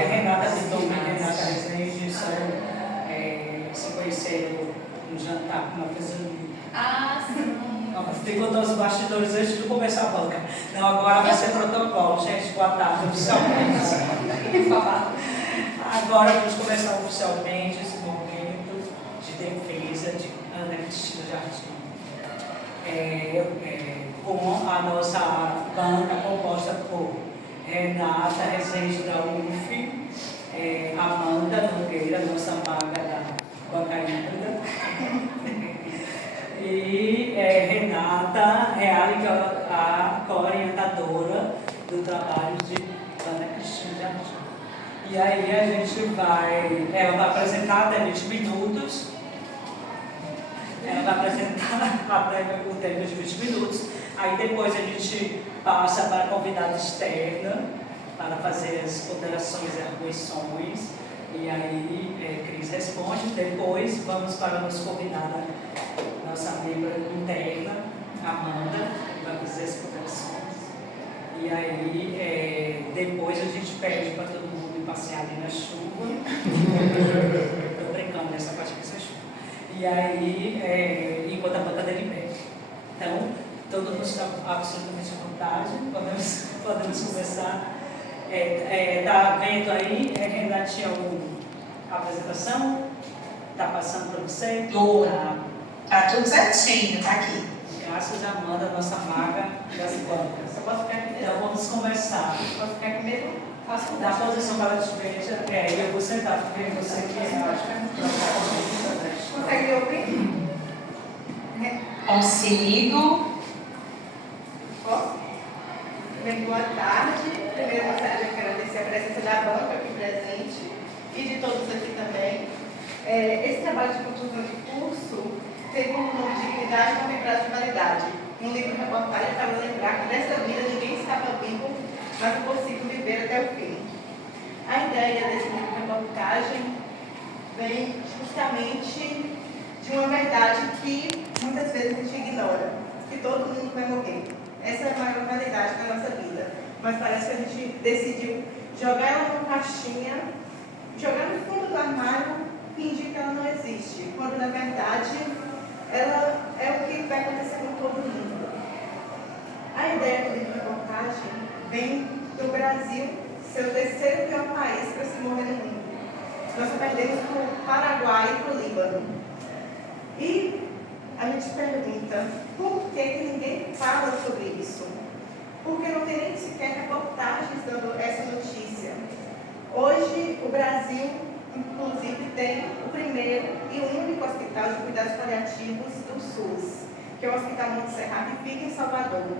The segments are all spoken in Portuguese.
Renata de Dom e Renata Rezende se conheceram no jantar com uma pessoa. Sim. Ficou todos os bastidores antes de começar a banca. Não, agora vai ser protocolo. Gente, boa tarde, oficialmente. Agora vamos começar oficialmente esse momento de defesa de Ana Cristina Jardim. Com a nossa banca composta por Renata Rezende da UF, Amanda Nogueira, nossa maga da banca híbrida, e Renata Reale, que é a co-orientadora do trabalho de Ana Cristina Jardim. E aí a gente ela vai apresentar até 20 minutos. Ela vai apresentar até o tempo de 20 minutos. Aí depois a gente passa para a convidada externa para fazer as ponderações e arguições. E aí Cris responde. Depois vamos para a nossa convidada, nossa membra interna, Amanda, que vai fazer as ponderações. E aí depois a gente pede para todo mundo passear ali na chuva. Estou brincando nessa parte que isso é chuva. E aí, enquanto a banca delibera. Então, todo mundo está absolutamente à vontade, podemos começar. Está vendo aí, Renatinha, a apresentação? Está passando para você? Tá tudo certinho, tá aqui. Graças a Amanda, nossa maga das bancas. Eu posso ficar aqui mesmo? Então, vamos conversar. Posso ficar aqui mesmo? Na posição para a veja, eu vou sentar, porque você que acho que é consegue me ouvir? Consigo. Posso? Bem, boa tarde. Primeiro, eu gostaria de agradecer a presença da banca aqui presente e de todos aqui também. Esse trabalho de conclusão de curso teve um nome de Dignidade com prazo de validade. Um livro reportagem para lembrar que nessa vida ninguém escapa vivo, mas é possível viver até o fim. A ideia desse livro reportagem vem justamente de uma verdade que muitas vezes a gente ignora, que todo mundo vai morrer. Essa é a maior realidade da nossa vida. Mas parece que a gente decidiu jogar ela numa caixinha, jogar no fundo do armário, fingir que ela não existe, quando na verdade ela é o que vai acontecer com todo mundo. A ideia do livro reportagem vem do Brasil ser o terceiro pior país para se morrer no mundo. Nós perdemos para o Paraguai e para o Líbano. E a gente pergunta, por que ninguém fala sobre isso? Porque não tem nem sequer reportagens dando essa notícia. Hoje, o Brasil, inclusive, tem o primeiro e único hospital de cuidados paliativos do SUS, que é o Hospital Monte Serra, que fica em Salvador.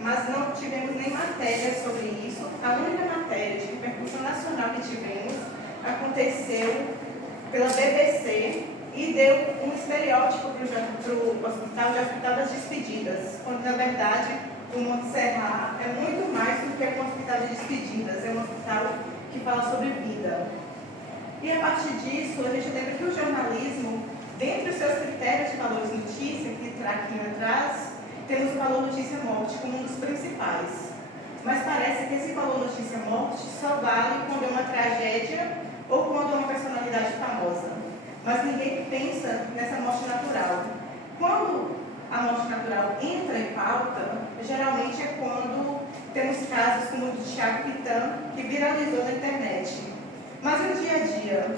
Mas não tivemos nem matéria sobre isso. A única matéria de repercussão nacional que tivemos aconteceu pela BBC e deu um estereótipo para o hospital de Hospital das Despedidas, quando na verdade o Monte Serra é muito mais do que um hospital de despedidas, é um hospital que fala sobre vida. E a partir disso, a gente lembra que o jornalismo, dentre os seus critérios de valores notícia, que aqui atrás, temos o valor notícia-morte como um dos principais. Mas parece que esse valor notícia-morte só vale quando é uma tragédia ou quando é uma personalidade famosa. Mas ninguém pensa nessa morte natural. Quando a morte natural entra em pauta, geralmente é quando temos casos como o do Thiago Pitan, que viralizou na internet. Mas no dia a dia,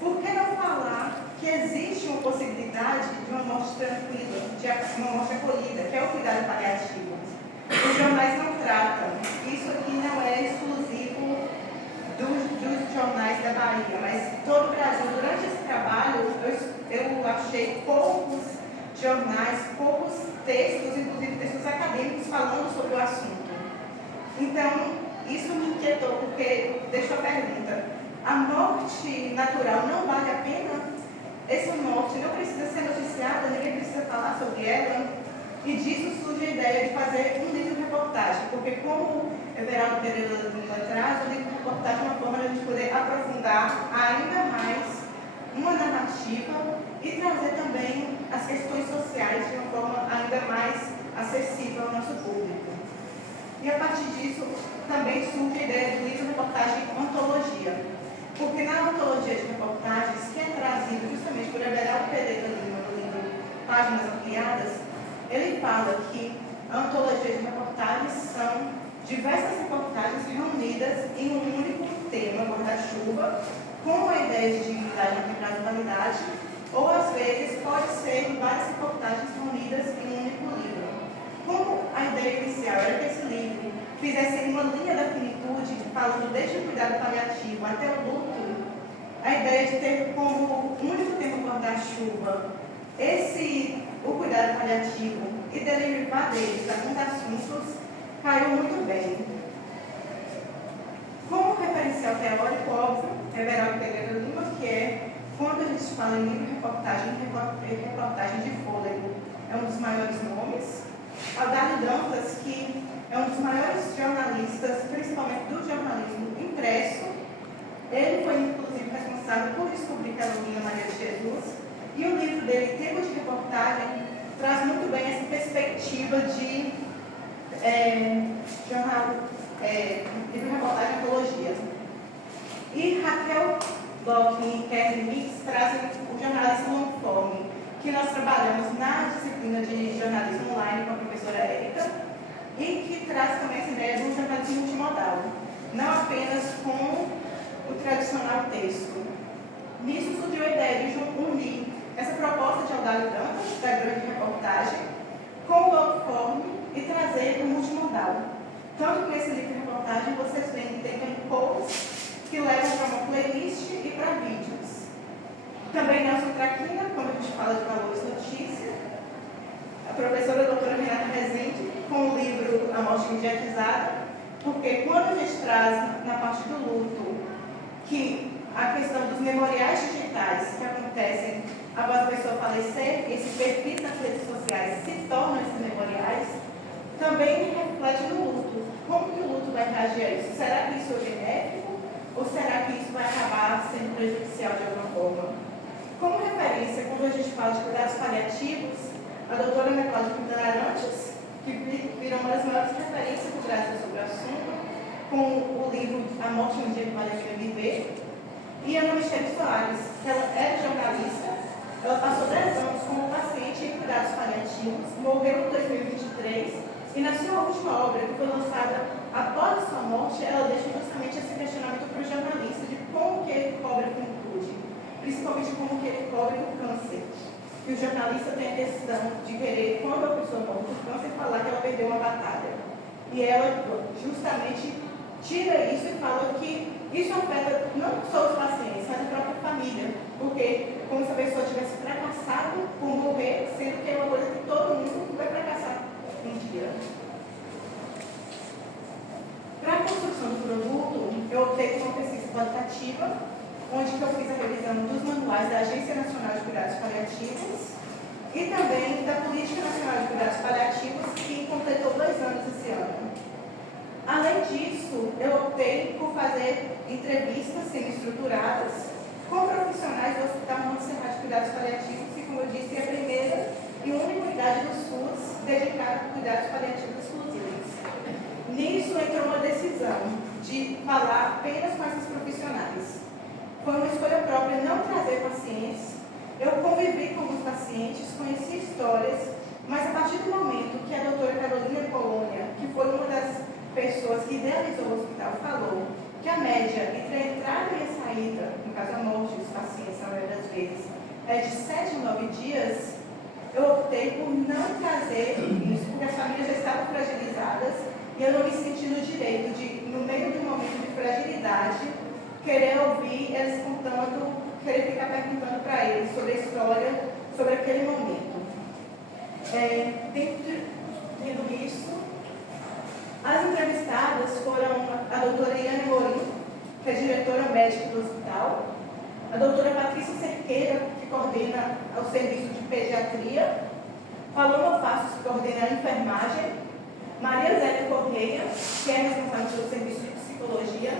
por que não falar que existe uma possibilidade de uma morte tranquila, de uma morte acolhida, que é o cuidado paliativo? Os jornais não tratam. Isso aqui não é exclusivo dos jornais da Bahia, mas todo o Brasil. Durante esse trabalho, eu achei poucos jornais, poucos textos, inclusive textos acadêmicos, falando sobre o assunto. Então, isso me inquietou, porque deixa a pergunta: a morte natural não vale a pena? Essa morte não precisa ser noticiada, ninguém precisa falar sobre ela. E disso surge a ideia de fazer um livro de reportagem, porque como Everaldo Pereira traz, o livro de reportagem é uma forma de a gente poder aprofundar ainda mais uma narrativa e trazer também as questões sociais de uma forma ainda mais acessível ao nosso público. E a partir disso, também surge a ideia do livro-reportagem Antologia. Porque na antologia de reportagens, que é trazido justamente por Everaldo Pereira Lima, no livro Páginas Ampliadas, ele fala que a antologia de reportagens são diversas reportagens reunidas em um único tema, guarda-chuva, com a ideia de dignidade e temporalidade, ou às vezes pode ser várias reportagens reunidas em um único livro. Como a ideia inicial era que esse livro fizesse uma linha da finitude, falando desde o cuidado paliativo até o luto, a ideia de ter como único tema guarda-chuva o cuidado paliativo e derivar deles alguns assuntos caiu muito bem. Como referencial teórico, óbvio, Everaldo Pereira Lima, que é, quando a gente fala em livro-reportagem, reportagem de fôlego, é um dos maiores nomes. Aldalho Dantas, que é um dos maiores jornalistas, principalmente do jornalismo impresso. Ele foi, inclusive, responsável por descobrir Carolina Maria de Jesus. E o livro dele, Tempo de Reportagem, traz muito bem essa perspectiva de livro-reportagem antologia. E Raquel Locke e Kevin Hicks trazem o jornalismo long form, que nós trabalhamos na disciplina de jornalismo online com a professora Érica, e que traz também essa ideia de um jornalismo multimodal, não apenas com o tradicional texto. Nisso surgiu a ideia de unir essa proposta de Aldalho Dantas, da grande reportagem, com o long form e trazer o multimodal. Tanto que nesse livro de reportagem vocês veem que tem posts que levam para uma playlist e para vídeos. Também Nelson Traquina, quando a gente fala de valores notícia, a professora doutora Renata Rezende, com o livro A Morte Mediatizada, porque quando a gente traz na parte do luto que a questão dos memoriais digitais que acontecem após a pessoa falecer, esses perfis nas redes sociais se tornam esses memoriais, também reflete no luto. Como que o luto vai reagir a isso? Será que isso é benéfico ou será que isso vai acabar sendo prejudicial de alguma forma? Como referência, quando a gente fala de cuidados paliativos, a doutora Ana Cláudia Quintana Arantes, que virou uma das maiores referências do Brasil sobre o assunto, com o livro A Morte um Dia que Vale a Pena Viver, e a Ana Michele Soares, que ela era jornalista, ela passou 10 anos como paciente em cuidados paliativos, morreu em 2023, e na sua última obra, que foi lançada após a sua morte, ela deixa justamente esse questionamento para o jornalista de como que ele cobre a finitude, principalmente como que ele cobre o câncer. E o jornalista tem a questão de querer, quando a pessoa morre por câncer, falar que ela perdeu uma batalha. E ela justamente tira isso e fala que isso afeta não só os pacientes, mas a própria família. Porque como se a pessoa tivesse fracassado por morrer, sendo que é uma coisa que todo mundo vai fracassar um dia. Para a construção do produto, eu optei por uma pesquisa qualitativa, onde que eu fiz a revisão dos manuais da Agência Nacional de Cuidados Paliativos e também da Política Nacional de Cuidados Paliativos, que completou 2 anos esse ano. Além disso, eu optei por fazer entrevistas semi-estruturadas com profissionais do Hospital Monte Serrat de Cuidados Paliativos, que, como eu disse, é a primeira e única unidade do SUS dedicada a cuidados paliativos exclusivos. Nisso entrou uma decisão de falar apenas com esses profissionais. Foi uma escolha própria não trazer pacientes. Eu convivi com os pacientes, conheci histórias, mas a partir do momento que a doutora Carolina Colônia, que foi uma das pessoas que idealizou o hospital, falou que a média entre a entrada e a saída, no caso a morte dos pacientes, na maioria das vezes, é de 7 a 9 dias, eu optei por não trazer isso, porque as famílias já estavam fragilizadas e eu não me senti no direito de, no meio de um momento de fragilidade, querer ouvir eles contando, querer ficar perguntando para eles sobre a história, sobre aquele momento. Tendo isso, as entrevistadas foram a doutora Iane Morim, que é diretora médica do hospital, a doutora Patrícia Cerqueira, que coordena o serviço de pediatria, Paloma Passos, que coordena a enfermagem, Maria Zélia Correia, que é responsável pelo serviço de psicologia,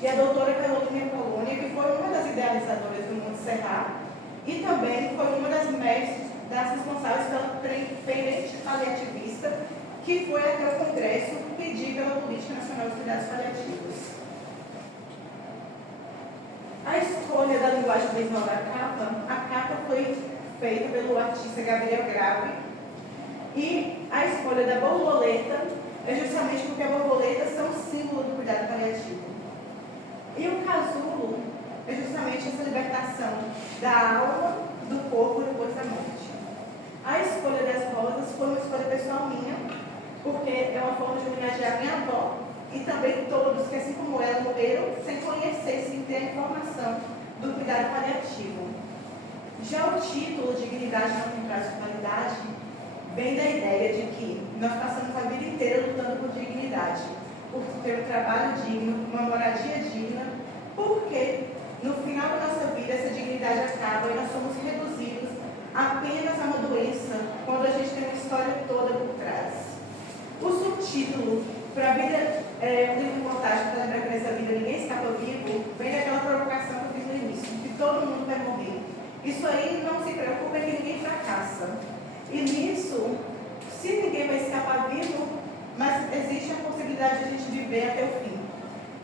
e a doutora Carolina Colônia, que foi uma das idealizadoras do Monte Serrat, e também foi uma das mestres, das responsáveis pela frente paliativista, que foi até o Congresso pedir pela Política Nacional de Cuidados Paliativos. A escolha da linguagem visual da capa, a capa foi feita pelo artista Gabriel Grave, e a escolha da borboleta é justamente porque as borboletas são símbolo do cuidado paliativo. E o casulo é justamente essa libertação da alma, do corpo depois da morte. A escolha das rosas foi uma escolha pessoal minha, porque é uma forma de homenagear minha avó e também todos que, assim como ela, morreram sem conhecer, sem ter a informação do cuidado paliativo. Já o título Dignidade não tem prazo de validade vem da ideia de que nós passamos a vida inteira lutando por dignidade, por ter um trabalho digno, uma moradia digna, porque no final da nossa vida essa dignidade acaba e nós somos reduzidos apenas a uma doença quando a gente tem uma história toda por trás. O subtítulo para a vida, um livro fantástico para lembrar que nessa vida ninguém escapa vivo, vem daquela provocação que eu fiz no início, que todo mundo vai morrer. Isso aí não se preocupa, é que ninguém fracassa. E nisso, se ninguém vai escapar vivo, mas existe a possibilidade de a gente viver até o fim.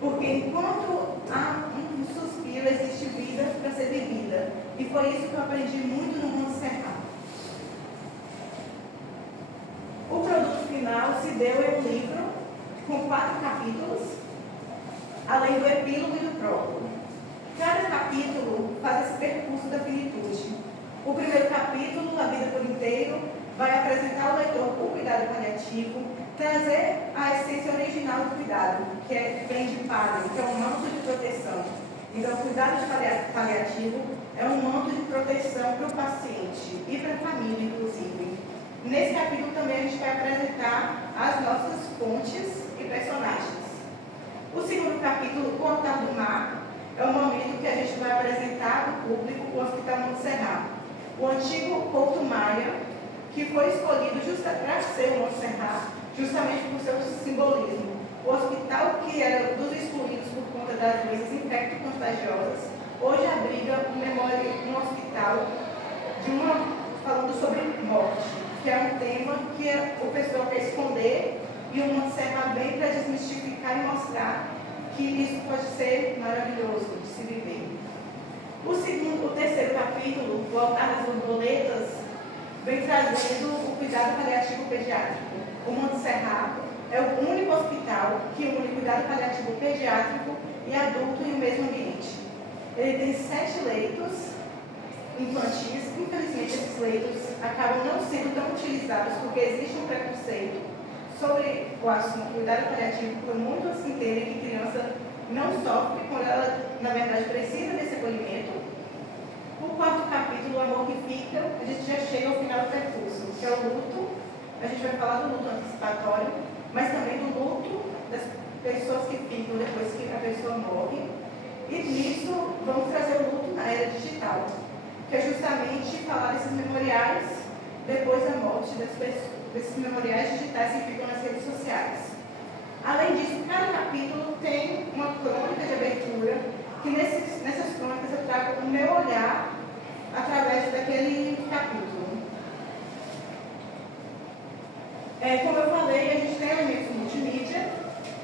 Porque enquanto há um suspiro, existe vida para ser vivida. E foi isso que eu aprendi muito no Mundo Cerrado. O produto final se deu em um livro com 4 capítulos, além do epílogo e do prólogo. Cada capítulo faz esse percurso da finitude. O primeiro capítulo, A Vida por Inteiro, vai apresentar ao leitor o cuidado paliativo, trazer a essência original do cuidado, que vem de padre, que é um manto de proteção. Então, o cuidado paliativo é um manto de proteção para o paciente e para a família, inclusive. Nesse capítulo também a gente vai apresentar as nossas fontes e personagens. O segundo capítulo, O Altar do Mar, é o momento que a gente vai apresentar ao público o Hospital Montserrat, o antigo Couto Maia, que foi escolhido para ser o Montserrat, justamente por seu simbolismo. O hospital que era dos excluídos por conta das doenças infecto-contagiosas, hoje abriga um hospital falando sobre morte, que é um tema que o pessoal quer esconder, e o Montserrat vem para desmistificar e mostrar que isso pode ser maravilhoso de se viver. O terceiro capítulo, O Altar das Borboletas, vem trazendo o cuidado paliativo pediátrico. O Montserrat é o único hospital que une cuidado paliativo pediátrico e adulto em um mesmo ambiente. Ele tem 7 leitos infantis. Infelizmente, esses leitos acabam não sendo tão utilizados porque existe um preconceito sobre o assunto cuidado paliativo, porque muitos entendem que criança não sofre quando ela, na verdade, precisa desse acolhimento. O quarto capítulo, O Amor que Fica, a gente já chega ao final do percurso, que é o luto. A gente vai falar do luto antecipatório, mas também do luto das pessoas que ficam depois que a pessoa morre. E nisso, vamos trazer o luto na era digital, que é justamente falar desses memoriais depois da morte das pessoas, desses memoriais digitais que ficam nas redes sociais. Além disso, cada capítulo tem uma crônica de abertura, que nessas crônicas eu trago o meu olhar através daquele capítulo. Como eu falei, a gente tem elementos multimídia,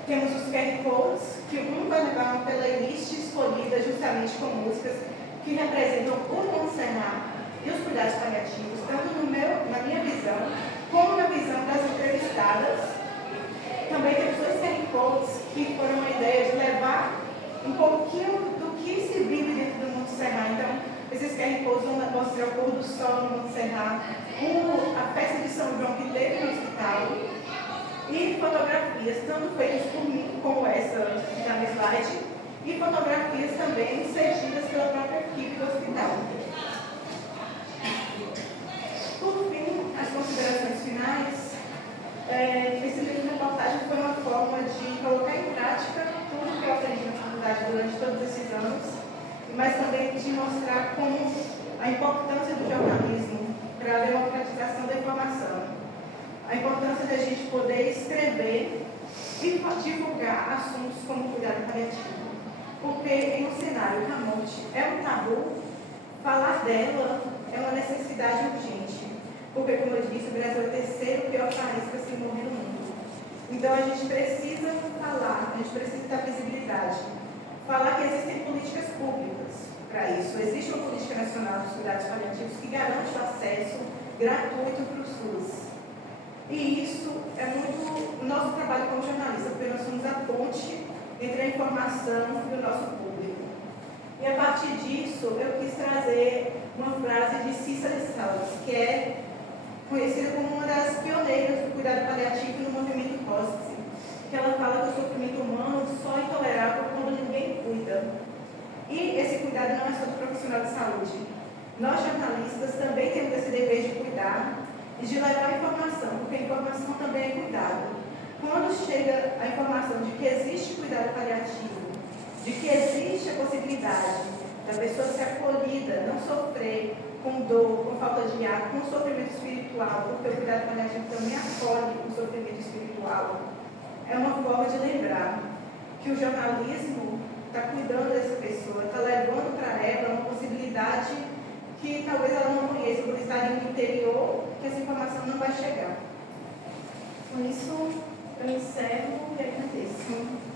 temos os QR Codes, que um vai levar uma playlist escolhida justamente com músicas que representam o Montserrat e os cuidados paliativos, tanto na minha visão, como na visão das entrevistadas. Também temos 2 QR Codes que foram uma ideia de levar um pouquinho do que se vive dentro do Montserrat. Então, esses QR Codes vão mostrar o pôr do sol no Montserrat, a festa de São João que teve no hospital, e fotografias, tanto feitas por mim, como essa que está no slide, e fotografias também cedidas pela própria equipe do hospital. Por fim, as considerações finais. Esse livro de reportagem foi uma forma de colocar em prática tudo que eu aprendi na faculdade durante todos esses anos, mas também de mostrar como a importância do jornalismo para a democratização da informação, a importância da gente poder escrever e divulgar assuntos como cuidado paliativo. Porque em um cenário que a morte é um tabu, falar dela é uma necessidade urgente. porque, como eu disse, o Brasil é o terceiro pior país para se morrer no mundo. Então, a gente precisa falar, a gente precisa dar visibilidade. Falar que existem políticas públicas para isso. Existe uma política nacional dos cuidados paliativos que garante o acesso gratuito para o SUS. E isso é muito o nosso trabalho como jornalista, porque nós somos a ponte entre a informação e o nosso público. E a partir disso, eu quis trazer uma frase de Cícera Salles, que é conhecida como uma das pioneiras do cuidado paliativo no movimento hospice, que ela fala que o sofrimento humano só é intolerável quando ninguém cuida. E esse cuidado não é só do profissional de saúde. Nós, jornalistas, também temos esse dever de cuidar e de levar a informação, porque a informação também é cuidado. Quando chega a informação de que existe cuidado paliativo, de que existe a possibilidade da pessoa ser acolhida, não sofrer com dor, com falta de ar, com sofrimento espiritual, porque o cuidado paliativo também acolhe o sofrimento espiritual, é uma forma de lembrar que o jornalismo está cuidando dessa pessoa, está levando para ela uma possibilidade que talvez ela não conheça, por estar no interior, que essa informação não vai chegar. Com isso, eu encerro e agradeço.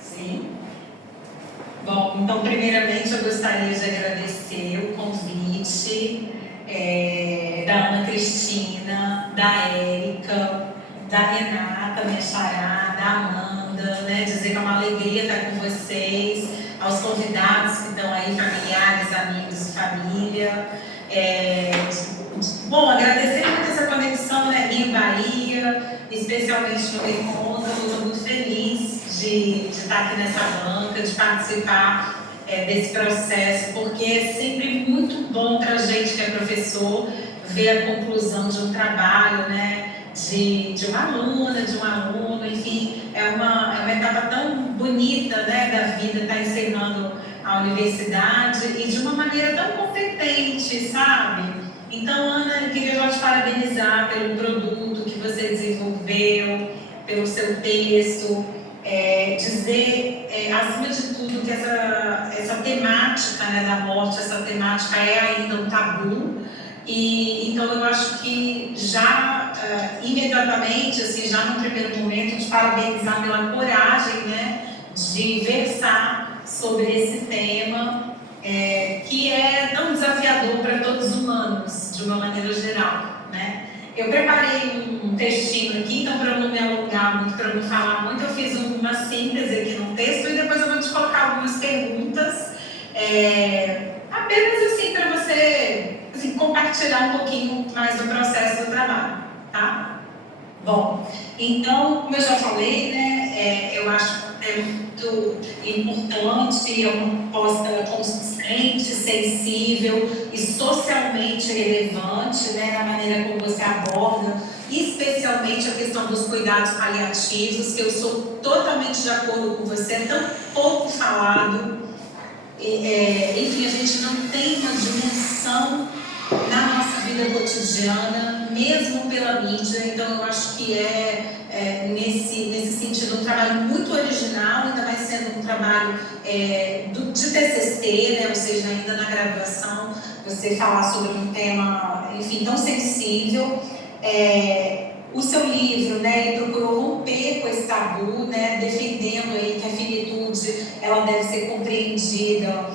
Sim. Bom, então, primeiramente, eu gostaria de agradecer o convite da Ana Cristina, da Érica, da Renata, minha xará, da Amanda, né? Dizer que é uma alegria estar com vocês, aos convidados que estão aí, familiares, amigos e família. Bom, agradecer muito essa conexão, né, Rio-Bahia, especialmente no encontro. Estou muito feliz de estar aqui nessa banca, de participar desse processo, porque é sempre muito bom para a gente que é professor ver a conclusão de um trabalho, né, de uma aluna, de um aluno, enfim, é uma etapa tão bonita, né, da vida, estar ensinando a universidade e de uma maneira tão competente, sabe? Então, Ana, eu queria já te parabenizar pelo produto que você desenvolveu, pelo seu texto, dizer, acima de tudo, que essa temática, né, da morte, essa temática é ainda um tabu. E então eu acho que já imediatamente, assim, já no primeiro momento, te parabenizar pela coragem, né, de versar sobre esse tema, que é tão desafiador para todos os humanos, de uma maneira geral, né? Eu preparei um textinho aqui, então para não me alongar muito, para não falar muito, eu fiz uma síntese aqui no texto e depois eu vou te colocar algumas perguntas, apenas assim para você assim, compartilhar um pouquinho mais do processo do trabalho, tá? Bom, então, como eu já falei, né, eu acho muito importante, é uma proposta consistente, sensível e socialmente relevante, né, na maneira como você aborda, especialmente a questão dos cuidados paliativos, que eu sou totalmente de acordo com você, é tão pouco falado. Enfim, a gente não tem uma dimensão na nossa vida cotidiana, mesmo pela mídia. Então eu acho que nesse sentido um trabalho muito original, ainda mais sendo um trabalho de TCC, né? Ou seja, ainda na graduação, você falar sobre um tema, enfim, tão sensível. O seu livro, né, ele procurou romper com esse tabu, né, defendendo aí que a finitude ela deve ser compreendida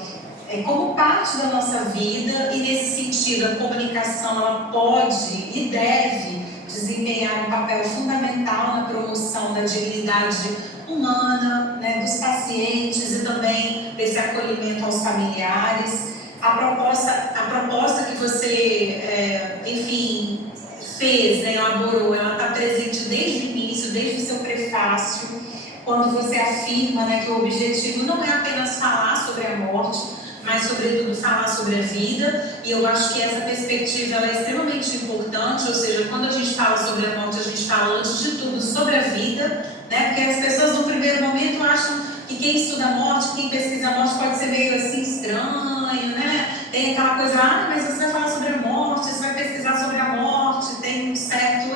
como parte da nossa vida, e nesse sentido a comunicação ela pode e deve desempenhar um papel fundamental na promoção da dignidade humana, né, dos pacientes e também desse acolhimento aos familiares. A proposta que você, enfim, fez, né, elaborou, ela está presente desde o início, desde o seu prefácio, quando você afirma, né, que o objetivo não é apenas falar sobre a morte, mas sobretudo falar sobre a vida. E eu acho que essa perspectiva ela é extremamente importante, ou seja, quando a gente fala sobre a morte, a gente fala antes de tudo sobre a vida, né, porque as pessoas no primeiro momento acham que quem estuda a morte, quem pesquisa a morte pode ser meio assim estranho, né? Tem aquela coisa, mas você vai falar sobre a morte, você vai pesquisar sobre a morte, tem um certo,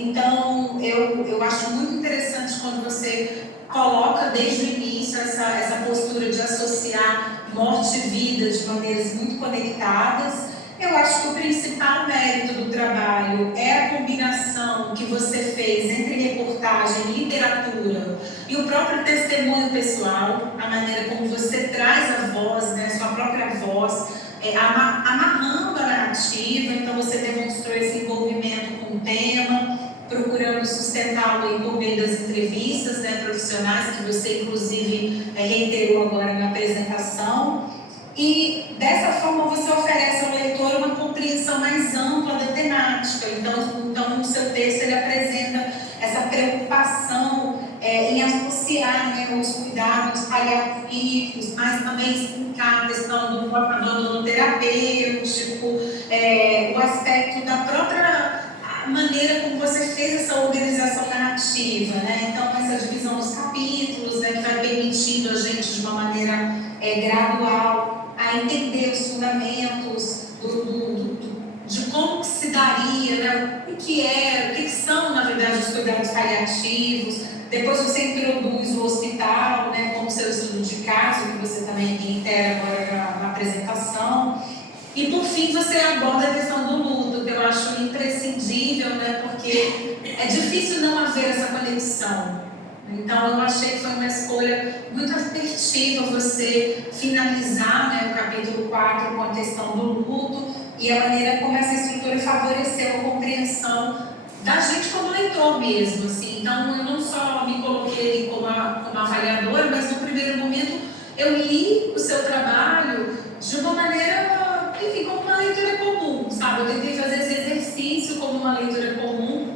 Então, eu acho muito interessante quando você coloca desde o início essa postura de associar morte e vida de maneiras muito conectadas. Eu acho que o principal mérito do trabalho é a combinação que você fez entre reportagem, literatura e o próprio testemunho pessoal, a maneira como você traz a voz, né, sua própria voz, amarrando a narrativa. Então você demonstrou esse envolvimento com o tema, procurando sustentá-lo por meio das entrevistas, né, profissionais, que você inclusive reiterou agora na apresentação. E dessa forma você oferece ao leitor uma compreensão mais ampla da temática. Então no seu texto ele apresenta essa preocupação em associar, né, os cuidados paliativos, mas também explicar a questão do abandono terapêutico, o aspecto da própria maneira como você fez essa organização narrativa, né? Então essa divisão dos capítulos, né, que vai permitindo a gente de uma maneira gradual a entender os fundamentos de como que se daria, né, o que são, na verdade, os cuidados paliativos. Depois você introduz o hospital, né, como seu estudo de caso, que você também reitera agora na apresentação. E por fim você aborda a questão do luto, que eu acho imprescindível, né, porque é difícil não haver essa conexão. Então eu achei que foi uma escolha muito assertiva você finalizar, né, o capítulo 4 com a questão do luto e a maneira como essa estrutura favoreceu a compreensão da gente como leitor mesmo, assim. Então eu não só me coloquei como avaliadora, mas no primeiro momento eu li o seu trabalho de uma maneira, enfim, como uma leitura comum, sabe? Eu tentei fazer esse exercício como uma leitura comum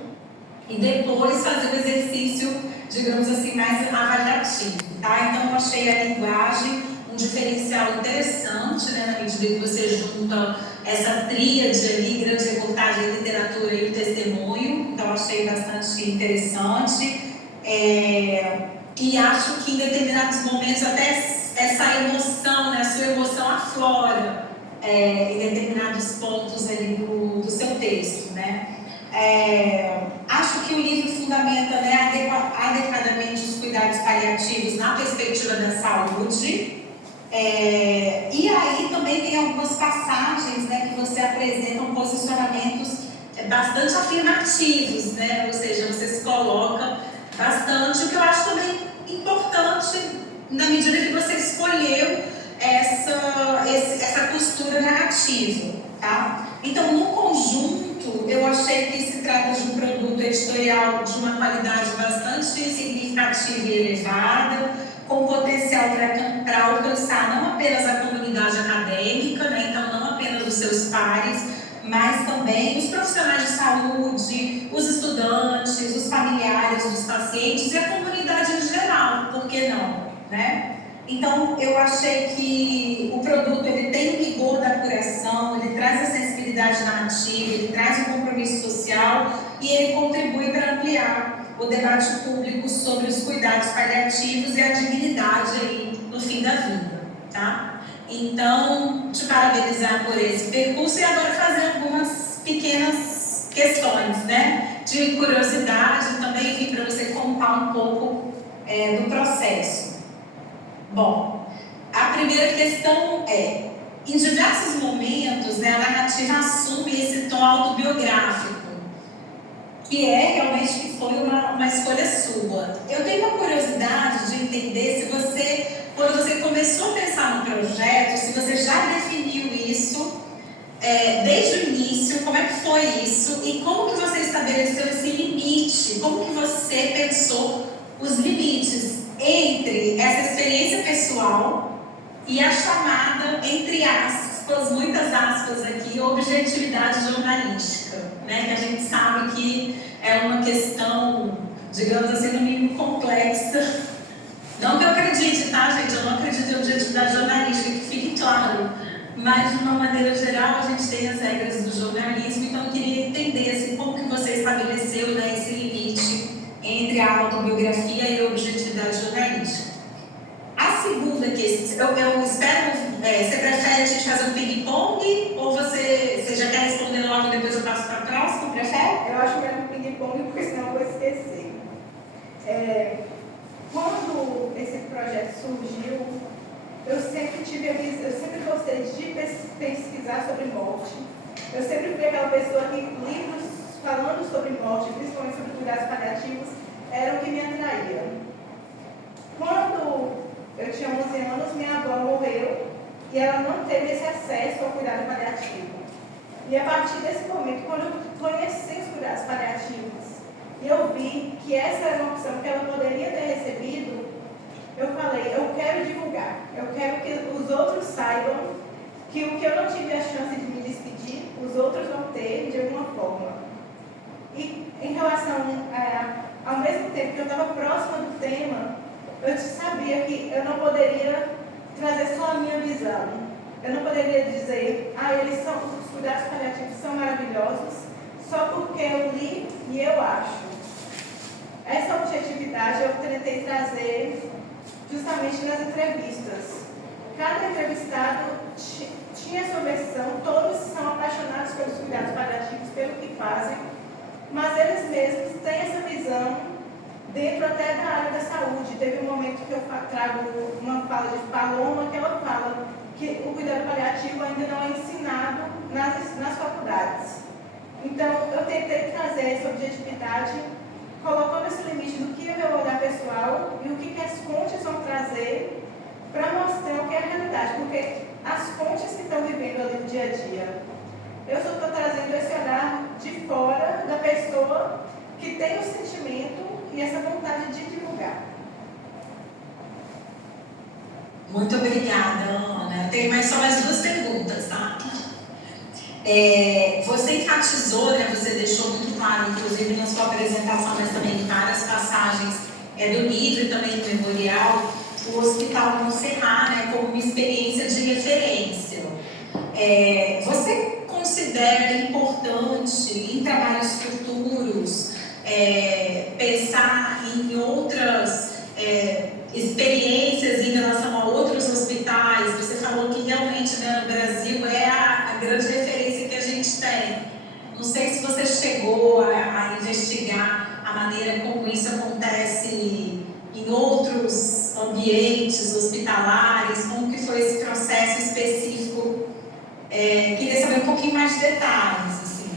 e depois fazer o exercício, digamos assim, mais avaliativo, tá? Então eu achei a linguagem um diferencial interessante, né, na medida que você junta essa tríade ali, grande reportagem, literatura e o testemunho. Então achei bastante interessante, e acho que em determinados momentos até essa emoção, né, a sua emoção aflora em determinados pontos ali do seu texto, né? Acho que o livro fundamenta, né, adequadamente os cuidados paliativos na perspectiva da saúde. E aí também tem algumas passagens, né, que você apresentam posicionamentos bastante afirmativos, né? Ou seja, você se coloca bastante, o que eu acho também importante na medida que você escolheu essa costura narrativa, tá? Então, no conjunto, eu achei que se trata de um produto editorial de uma qualidade bastante significativa e elevada, com potencial para alcançar não apenas a comunidade acadêmica, né? Então não apenas os seus pares, mas também os profissionais de saúde, os estudantes, os familiares dos pacientes e a comunidade em geral, por que não, né? Então eu achei que o produto ele tem o rigor da apuração, ele traz a sensibilidade narrativa, ele traz o compromisso social e ele contribui para ampliar o debate público sobre os cuidados paliativos e a dignidade aí no fim da vida, tá? Então, te parabenizar por esse percurso e agora fazer algumas pequenas questões, né, de curiosidade também, enfim, para você contar um pouco do processo. Bom, a primeira questão é, em diversos momentos, né, a narrativa assume esse tom autobiográfico, que realmente que foi uma escolha sua. Eu tenho uma curiosidade de entender se você, quando você começou a pensar no projeto, se você já definiu isso desde o início, como é que foi isso e como que você estabeleceu esse limite, como que você pensou os limites entre essa experiência pessoal e a chamada, entre aspas, muitas aspas aqui, objetividade jornalística, né? Que a gente sabe que é uma questão, digamos assim, no mínimo complexa. Não que eu acredite, tá, gente? Eu não acredito em objetividade jornalística, que fique claro. Mas, de uma maneira geral, a gente tem as regras do jornalismo, então eu queria entender assim, como que você estabeleceu, né, esse limite entre a autobiografia e a objetividade jornalística. A segunda questão, eu espero, você prefere a gente fazer um ping-pong ou você já quer responder logo e depois eu passo para a próxima? Prefere? Eu acho melhor um ping-pong porque Quando esse projeto surgiu, eu sempre gostei de pesquisar sobre morte. Eu sempre fui aquela pessoa que livros falando sobre morte, principalmente sobre cuidados paliativos, eram o que me atraía. Quando eu tinha 11 anos, minha avó morreu e ela não teve esse acesso ao cuidado paliativo. E a partir desse momento, quando eu conheci os cuidados paliativos e eu vi que essa era uma opção que ela poderia ter recebido, eu falei, eu quero divulgar, eu quero que os outros saibam que o que eu não tive a chance de me despedir, os outros vão ter de alguma forma. E em relação, ao mesmo tempo que eu estava próxima do tema, eu sabia que eu não poderia trazer só a minha visão. Eu não poderia dizer, os cuidados paliativos são maravilhosos, só porque eu li e eu acho. Essa objetividade eu tentei trazer justamente nas entrevistas. Cada entrevistado tinha sua versão, todos são apaixonados pelos cuidados paliativos, pelo que fazem, mas eles mesmos têm essa visão dentro até da área da saúde. Teve um momento que eu trago uma fala de Paloma, que ela fala que o cuidado paliativo ainda não é ensinado nas faculdades. Então, eu tentei trazer essa objetividade, colocando esse limite do que é meu olhar pessoal e o que as fontes vão trazer para mostrar o que é a realidade, porque as fontes que estão vivendo ali no dia a dia. Eu só estou trazendo esse olhar de fora da pessoa que tem o sentimento e essa vontade de divulgar. Muito obrigada, Ana. Tenho só mais duas perguntas, tá? Você enfatizou, né, você deixou muito claro, inclusive na sua apresentação, mas também em várias passagens do livro e também do memorial, o Hospital Montserrat, né, como uma experiência de referência. Você considera importante, em trabalhos futuros, pensar em outras experiências em relação a outros hospitais? Você falou que realmente, né, no Brasil é a grande referência que a gente tem. Não sei se você chegou a investigar a maneira como isso acontece em outros ambientes hospitalares, como que foi esse processo específico. Queria saber um pouquinho mais de detalhes. Assim,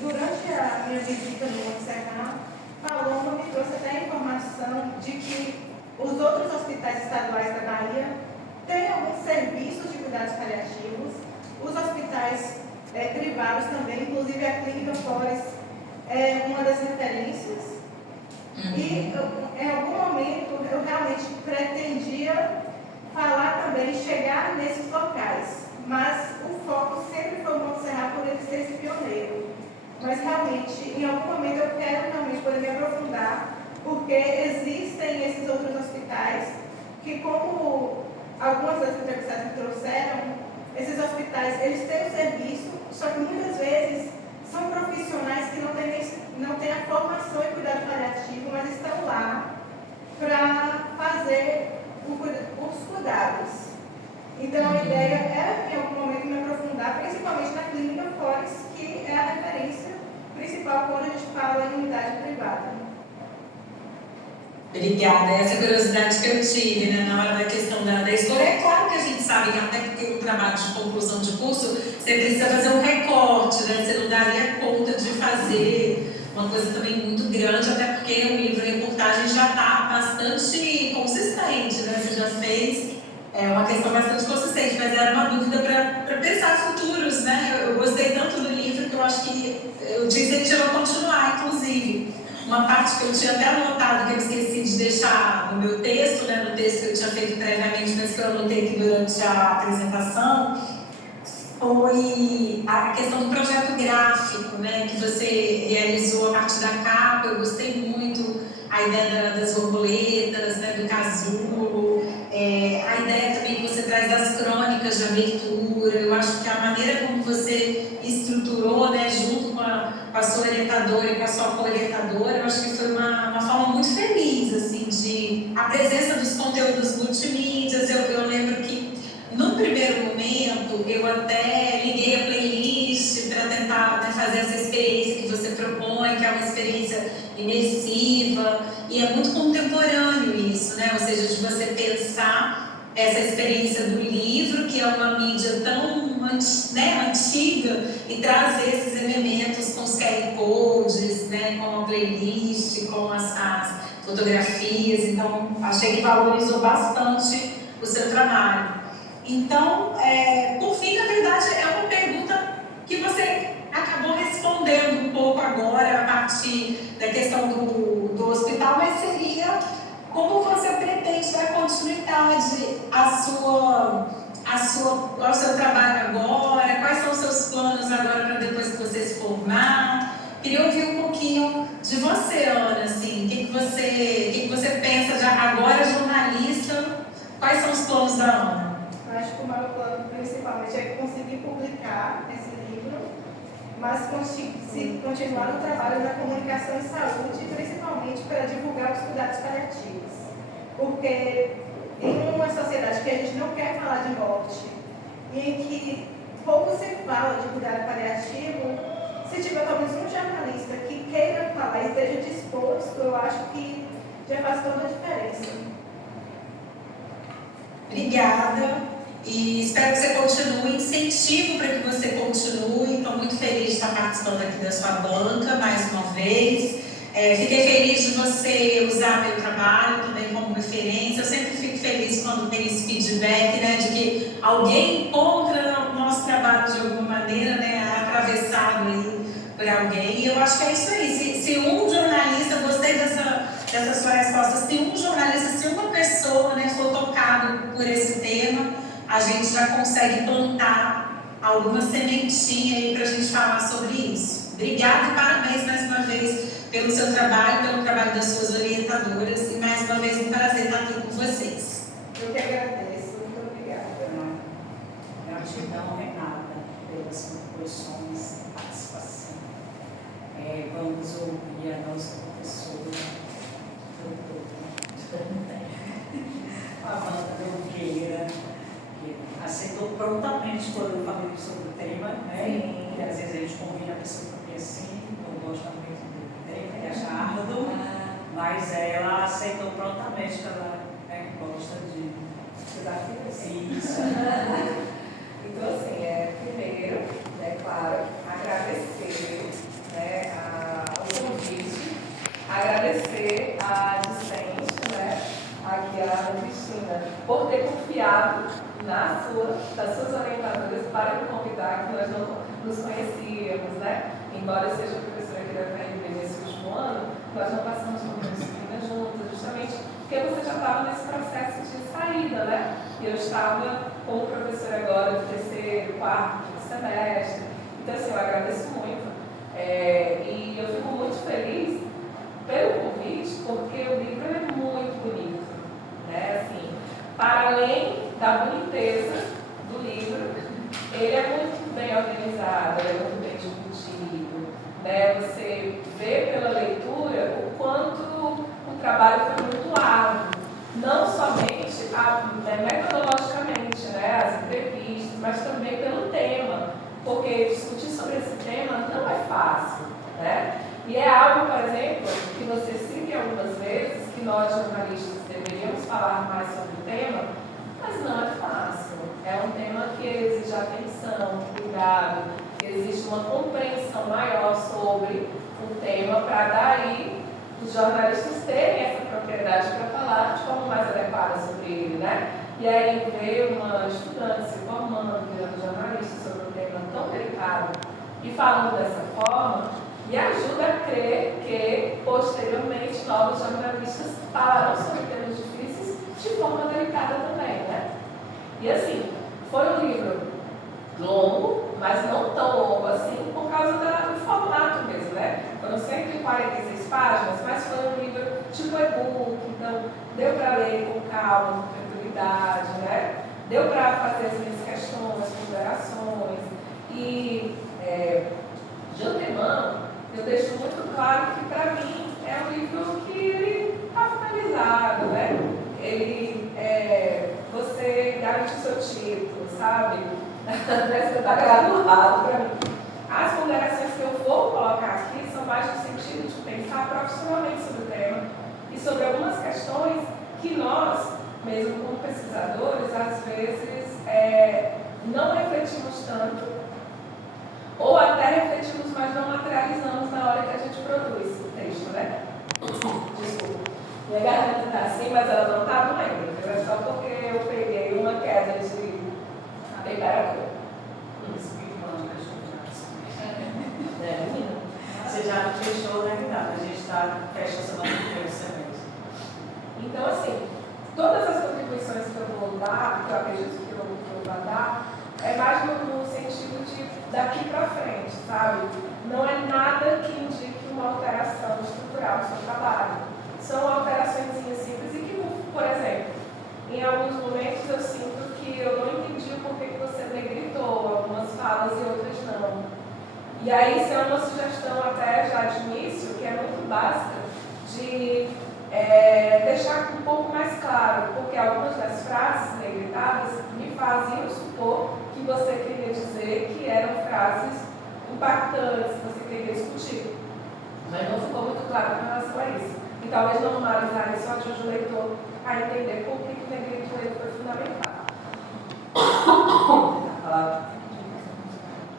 durante a minha visita no Montserrat, Paloma me trouxe até a informação de que os outros hospitais estaduais da Bahia têm alguns serviços de cuidados paliativos, os hospitais privados também, inclusive a Clínica Flores é uma das referências. E em algum momento eu realmente pretendia falar também, chegar nesses locais, mas o foco sempre foi o Montserrat por ele ser esse pioneiro. Mas realmente, em algum momento eu quero realmente poder me aprofundar, porque existem esses outros hospitais que, como algumas das entrevistadas me trouxeram, esses hospitais, eles têm o serviço, só que muitas vezes são profissionais que não têm a formação em cuidado paliativo, mas estão lá para fazer os cuidados. Então a ideia é, em algum momento, me aprofundar, principalmente na Clínica Flores, que é a referência principal quando a gente fala em unidade privada. Obrigada. Essa curiosidade que eu tive, né, na hora da questão da escolha. É claro que a gente sabe que até porque o trabalho de conclusão de curso, você precisa fazer um recorte, né? Você não daria conta de fazer uma coisa também muito grande, até porque o livro reportagem já está bastante consistente, né? Você já fez uma questão bastante consistente, mas era uma dúvida para pensar futuros, né? Eu gostei tanto do livro que eu acho que eu te incentivo a continuar, inclusive. Uma parte que eu tinha até anotado, que eu esqueci de deixar no meu texto, né, no texto que eu tinha feito previamente, mas que eu anotei aqui durante a apresentação, foi a questão do projeto gráfico, né, que você realizou a partir da capa. Eu gostei muito a ideia das borboletas, né, do casulo, a ideia também que você traz das crônicas de abertura. Eu acho que a maneira como você estruturou, né, junto com a sua orientadora e com a sua co-orientadora, eu acho que foi uma forma muito feliz, assim, de a presença dos conteúdos multimídias. Eu lembro que, num primeiro momento, eu até liguei a playlist para tentar, né, fazer essa experiência que você propõe, contemporâneo, que é uma experiência imersiva, e é muito contemporâneo isso, né? Ou seja, de você pensar essa experiência do livro, que é uma mídia tão antiga, e trazer esses elementos com os QR Codes, né? Com a playlist, com as fotografias. Então, achei que valorizou bastante o seu trabalho. Então, por fim, na verdade, é uma pergunta que você acabou respondendo um pouco agora, a partir da questão do hospital, mas seria como você pretende dar continuidade ao seu trabalho agora, quais são os seus planos agora para depois que você se formar. Queria ouvir um pouquinho de você, Ana, assim, o que você pensa de agora jornalista, quais são os planos da Ana? Acho que o meu plano principalmente é conseguir publicar esse livro, mas continuar no trabalho na comunicação e saúde, principalmente para divulgar os cuidados paliativos. Porque em uma sociedade que a gente não quer falar de morte e em que pouco se fala de cuidado paliativo, se tiver pelo menos um jornalista que queira falar e esteja disposto, eu acho que já faz toda a diferença. Obrigada. E espero que você continue, incentivo para que você continue. Estou muito feliz de estar participando aqui da sua banca mais uma vez. Fiquei feliz de você usar meu trabalho também como referência. Eu sempre fico feliz quando tem esse feedback, né, de que alguém encontra o nosso trabalho de alguma maneira, né, atravessado aí por alguém. E eu acho que é isso aí. Se um jornalista, gostei dessa sua resposta, se um jornalista, se uma pessoa, né, for tocado por esse tema, a gente já consegue plantar alguma sementinha aí para a gente falar sobre isso. Obrigada e parabéns mais uma vez pelo seu trabalho, pelo trabalho das suas orientadoras, e mais uma vez um prazer estar aqui com vocês. Eu que agradeço, muito obrigada. Gratidão, Renata, pelas contribuições e participação. Vamos ouvir a nossa professora, doutora, a Wanda Nogueira, que aceitou prontamente quando eu falei sobre o tema, né? Sim. E às vezes a gente convida a pessoa para vir assim, não gosta muito do tema, e acha árduo, mas ela aceitou prontamente, que ela gosta de Desafios. isso. Então, assim, primeiro, né, claro, agradecer, né, o convite, agradecer a discente, né, aqui a Ana Cristina, por ter confiado nas suas orientadoras para me convidar, que nós não nos conhecíamos, né? Embora eu seja professora aqui da FRB nesse último ano, nós não passamos por uma disciplina juntas, justamente porque você já estava nesse processo de saída, né? E eu estava como professora agora do terceiro, quarto semestre. Então, assim, eu agradeço muito. E eu fico muito feliz pelo convite, porque o livro é muito bonito, né? Assim, para além da boniteza do livro, ele é muito bem organizado, ele é muito bem discutido, né? Você vê pela leitura o quanto o trabalho foi muito árduo, não somente metodologicamente, né? As entrevistas, mas também pelo tema, porque discutir sobre esse tema não é fácil, né? E é algo, por exemplo, que você cita algumas vezes, que nós jornalistas deveríamos falar mais sobre o tema, mas não é fácil. É um tema que exige atenção, cuidado, existe uma compreensão maior sobre o tema para daí os jornalistas terem essa propriedade para falar de forma mais adequada sobre ele, né? E aí ver uma estudante se formando, virando jornalista sobre um tema tão delicado e falando dessa forma, me ajuda a crer que, posteriormente, novos jornalistas falarão sobre temas difíceis de forma delicada também, né? E assim, foi um livro longo, mas não tão longo assim, por causa do formato mesmo, né? Foram 146 páginas, mas foi um livro tipo e-book, então deu para ler com calma, com tranquilidade, né? Deu para fazer as minhas questões, ponderações. E, de antemão, eu deixo muito claro que, para mim, é um livro que ele está finalizado, né? Ele, você garante o seu título, sabe? Parece que está gravado para mim. As ponderações que eu vou colocar aqui são mais no sentido que nós, mesmo como pesquisadores, às vezes não refletimos tanto, ou até refletimos, mas não materializamos na hora que a gente produz o texto, né? Desculpa. Minha garganta está assim, mas ela não está doendo, viu? É só porque eu peguei uma queda de temperatura. Menina, você já fechou, né, Renata? A gente fecha semana que vem esse mês. Então, assim, todas as contribuições que eu vou dar, que eu acredito que eu vou dar, é mais no sentido de daqui para frente, sabe? Não é nada que indique uma alteração estrutural do seu trabalho. São alterações simples e que, por exemplo, em alguns momentos eu sinto que eu não entendi o porquê que você negritou algumas falas e outras não. E aí isso é uma sugestão até já de início, que é muito básica, de deixar um pouco mais claro, porque algumas das frases negritadas me faziam supor que você queria dizer que eram frases impactantes, que você queria discutir. Mas não ficou muito claro com relação a isso. E talvez normalizar isso ajude o leitor a entender por que o negrito foi fundamental.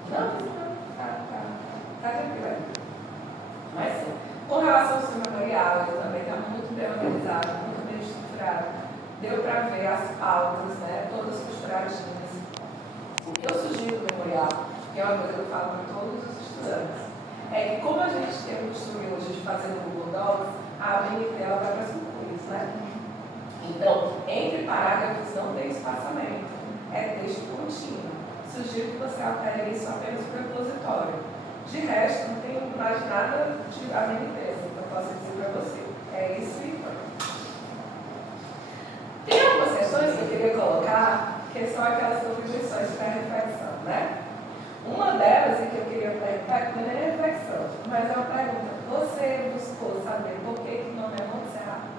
Não, tá tranquilo. Mas sim, com relação ao seu memorial, ele também está muito bem organizado, muito bem estruturado. Deu para ver as pautas, né, todas costuradinhas. O que eu sugiro do memorial, que é uma coisa que eu falo para todos os estudantes, é que como a gente tem o costume hoje de fazer no Google Docs, a ABNT ela vai para as concluídas, né? Então, entre parágrafos não tem espaçamento, é texto contínuo. Sugiro que você altere isso apenas para o repositório. De resto, não tem mais nada de ABNT, assim, que eu posso dizer para você. É isso e pronto. Tem algumas questões que eu queria colocar, que são aquelas contribuições para a reflexão, né? Uma delas, e que eu queria perguntar, que não é reflexão, mas é uma pergunta. Você buscou saber por que o nome é Monte Serrape?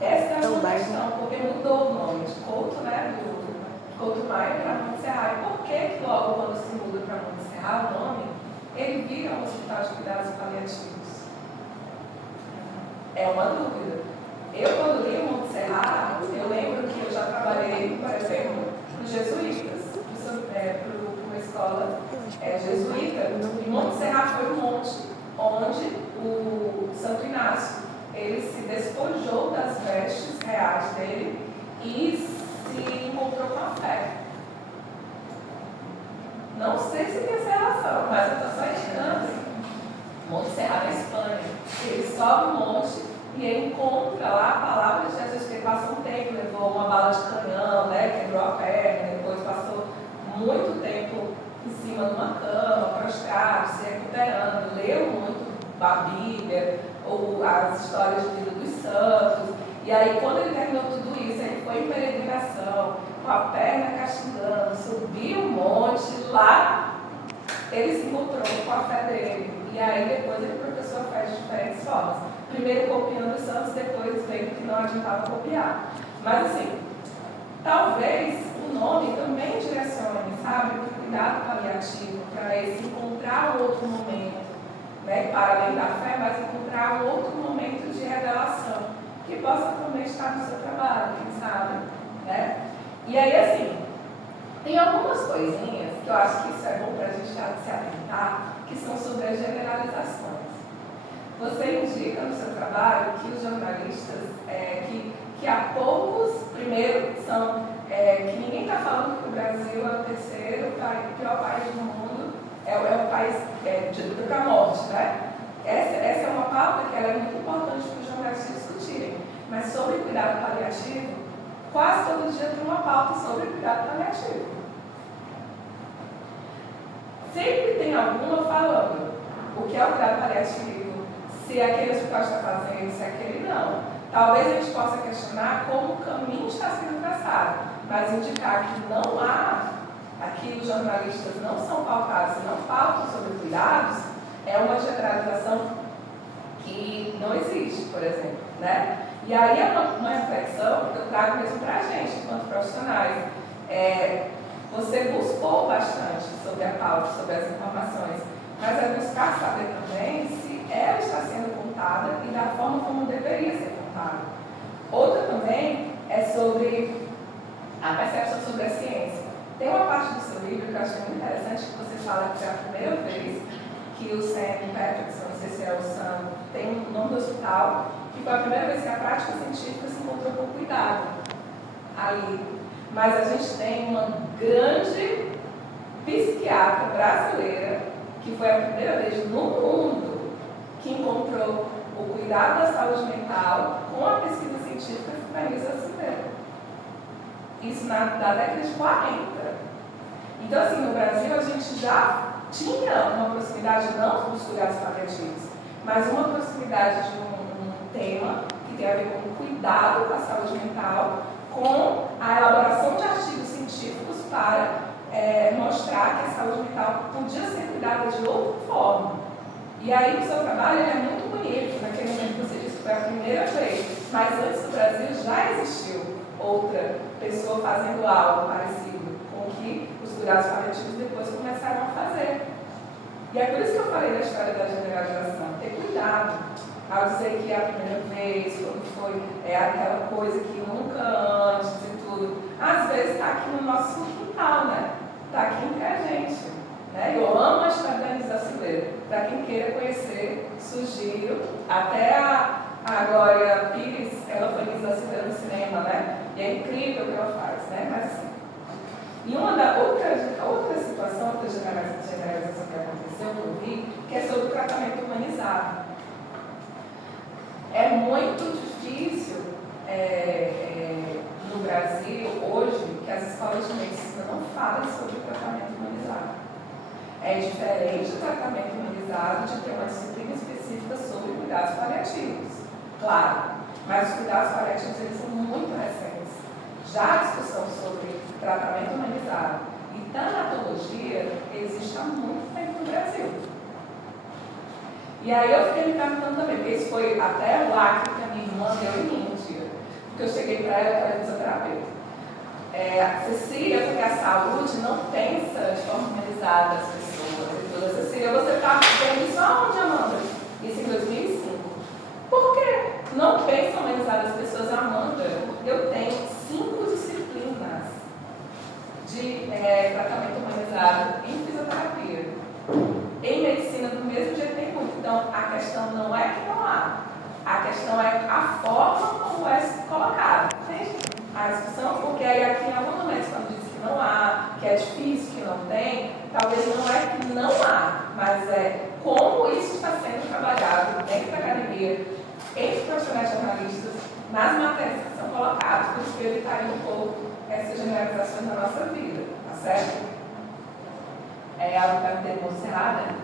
Essa é uma questão, porque mudou o nome de Couto, né, do Couto Maia para Monte Serrape. Por que logo quando se muda para Monte Serrape o nome, ele vira um hospital de cuidados paliativos? É uma dúvida. Eu, quando li o Monte Serrape, eu lembro que eu já trabalhei, por exemplo, nos jesuítas, para uma escola jesuíta, e Monte Serrape foi um monte onde o Santo Inácio ele se despojou das vestes reais dele e se encontrou com a fé. Não sei se tem essa relação, mas eu estou só indicando. Monte Serrape na Espanha. Ele sobe um monte e ele encontra lá a palavra de Jesus, que ele passou um tempo, levou uma bala de canhão, né, quebrou a perna, depois passou muito tempo em cima de uma cama, prostrado, se recuperando, leu muito a Bíblia, ou as histórias de vida dos santos. E aí, quando ele terminou tudo isso, ele foi em peregrinação, com a perna castigando, subiu um monte, lá ele se encontrou com a fé dele. E aí, depois, ele professou a fé de diferentes formas. Primeiro copiando os santos, depois vendo que não adiantava copiar. Mas, assim, talvez o nome também direcione, sabe, para o cuidado paliativo, para esse encontrar um outro momento. Né, para além da fé, mas encontrar um outro momento de revelação que possa também estar no seu trabalho, quem sabe, né? E aí, assim, tem algumas coisinhas que eu acho que isso é bom para a gente se atentar, que são sobre as generalizações. Você indica no seu trabalho que os jornalistas, que há poucos, primeiro, são, que ninguém está falando que o Brasil é o terceiro pior país do mundo, é o país de luta para a morte, né? Essa é uma pauta que ela é muito importante para os jornalistas discutirem. Mas sobre cuidado paliativo, quase todo dia tem uma pauta sobre cuidado paliativo. Sempre tem alguma falando o que é o cuidado paliativo, se aquele hospital está fazendo, se aquele não. Talvez a gente possa questionar como o caminho está sendo traçado, mas indicar que não há, aqui os jornalistas não são pautados e não pautam sobre cuidados, é uma generalização que não existe, por exemplo, né? E aí é uma reflexão que eu trago mesmo para a gente, enquanto profissionais. Você buscou bastante sobre a pauta, sobre as informações, mas é buscar saber também se ela está sendo contada contada e da forma como deveria ser contada. Outra também é sobre a percepção sobre a ciência. Tem uma parte do seu livro que eu achei muito interessante, que você fala que é a primeira vez que o Sam Patrickson, não sei se é o Sam, tem um nome do hospital, que foi a primeira vez que a prática científica se encontrou com cuidado ali. Mas a gente tem uma grande psiquiatra brasileira, que foi a primeira vez no mundo que encontrou o cuidado da saúde mental com a pesquisa científica Fernisa Silveira. Isso na década de 40. Então, assim, no Brasil a gente já tinha uma proximidade, não dos cuidados paliativos, mas uma proximidade de um tema que tem a ver com o cuidado com a saúde mental, com a elaboração de artigos científicos para mostrar que a saúde mental podia ser cuidada de outra forma. E aí o seu trabalho é muito bonito, naquele momento que você disse que foi a primeira vez, mas antes do Brasil já existiu outra pessoa fazendo algo parecido com o que os cuidados paliativos depois começaram a fazer. E é por isso que eu falei da história da generalização, ter cuidado ao dizer que é a primeira vez, quando foi aquela coisa que nunca antes e tudo. Às vezes está aqui no nosso quintal, né? Está aqui entre a gente. Né? Eu amo a história da Anisa Silveira. Para quem queira conhecer, sugiro. Até a Glória Pires, ela foi Anisa Silveira no cinema, né? E é incrível o que ela faz, né? Mas assim. E uma da outra situação, outra generalização que aconteceu, que eu vi, que é sobre o tratamento humanizado. É muito difícil no Brasil, hoje, que as escolas de medicina não falem sobre o tratamento humanizado. É diferente o tratamento humanizado de ter uma disciplina específica sobre cuidados paliativos, claro, mas os cuidados paliativos eles são muito recentes. Já a discussão sobre tratamento humanizado e tanatologia existe há muito tempo no Brasil. E aí eu fiquei me perguntando também, porque isso foi até o lacre que a minha irmã deu em mim um dia. Porque eu cheguei para ela, que era fisioterapeuta. Cecília, porque a saúde não pensa de forma humanizada as pessoas e tudo. Cecília, você está vendo isso aonde, Amanda? Isso em 2005. Por que não pensa humanizada as pessoas, Amanda? Eu tenho 5 disciplinas de tratamento humanizado em fisioterapia. Em medicina, do mesmo jeito, tem muito. Então, a questão não é que não há. A questão é a forma como é colocado. Entende? A discussão, porque aí aqui em alguns momentos, quando diz que não há, que é difícil, que não tem, talvez não é que não há, mas é como isso está sendo trabalhado dentro da academia, entre profissionais jornalistas, nas matérias que são colocadas, por isso que eu evitaria um pouco essas generalizações na nossa vida, tá certo? É algo para ter mostrado, né?